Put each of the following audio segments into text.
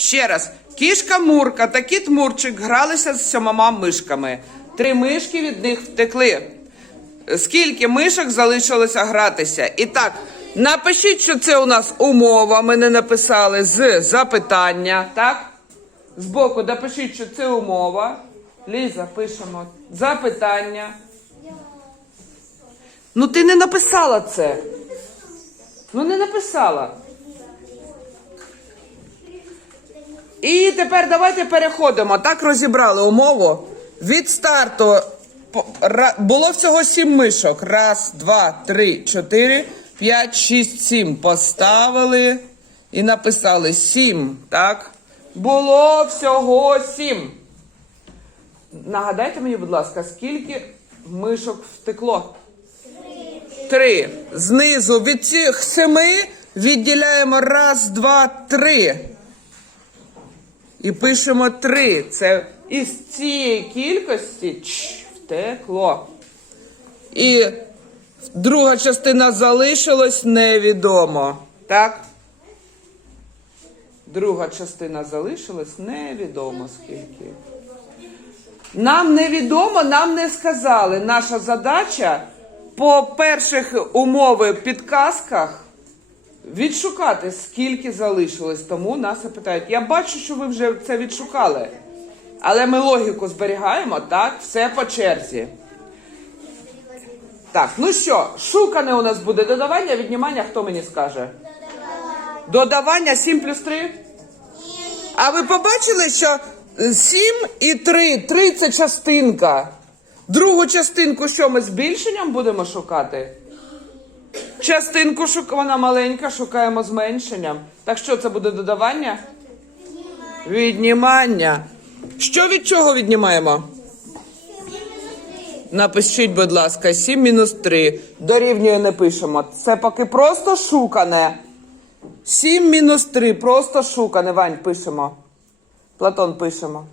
Ще раз. Кішка Мурка та кіт Мурчик гралися з сьомома мишками. Три мишки від них втекли. Скільки мишок залишилося гратися? І так, напишіть, що це у нас умова. Ми не написали з запитання. Так? Збоку напишіть, що це умова. Ліза, пишемо. Запитання. Ну ти не написала це. Ну не написала. І тепер давайте переходимо. Так розібрали умову. Від старту було всього сім мишок. Раз, два, три, чотири, п'ять, шість, сім. Поставили і написали сім. Так? Було всього сім. Нагадайте мені, будь ласка, скільки мишок втекло? Три. Знизу від цих семи відділяємо раз, два, три. І пишемо три. Це із цієї кількості чш, втекло. І друга частина залишилась невідомо. Так? Друга частина залишилась невідомо скільки. Нам невідомо, нам не сказали. Наша задача по перших умови підказках відшукати, скільки залишилось. Тому нас і питають. Я бачу, що ви вже це відшукали. Але ми логіку зберігаємо, так, все по черзі. Так, ну що, шукане у нас буде додавання, віднімання, хто мені скаже? Додавання 7 плюс 3? А ви побачили, що 7 і 3, 3 це частинка. Другу частинку що ми збільшенням будемо шукати? Частинку шук... вона маленька, шукаємо зменшенням. Так що це буде додавання? Віднімання. Що від чого віднімаємо? Напишіть, будь ласка, 7 мінус 3. Дорівнює не пишемо. Це поки просто шукане. 7 мінус 3, просто шукане. Вань, пишемо. Платон пишемо.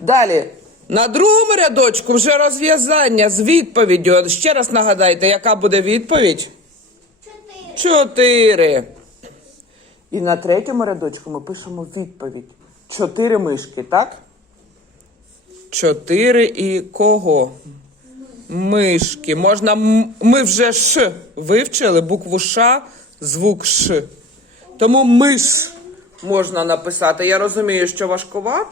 Далі. На другому рядочку вже розв'язання з відповіддю. Ще раз нагадайте, яка буде відповідь? Чотири. І на третьому рядочку ми пишемо відповідь. Чотири мишки, так? Чотири і кого? Мишки. Можна. Ми вже ш вивчили букву Ш, звук Ш. Тому миш можна написати. Я розумію, що важкувато.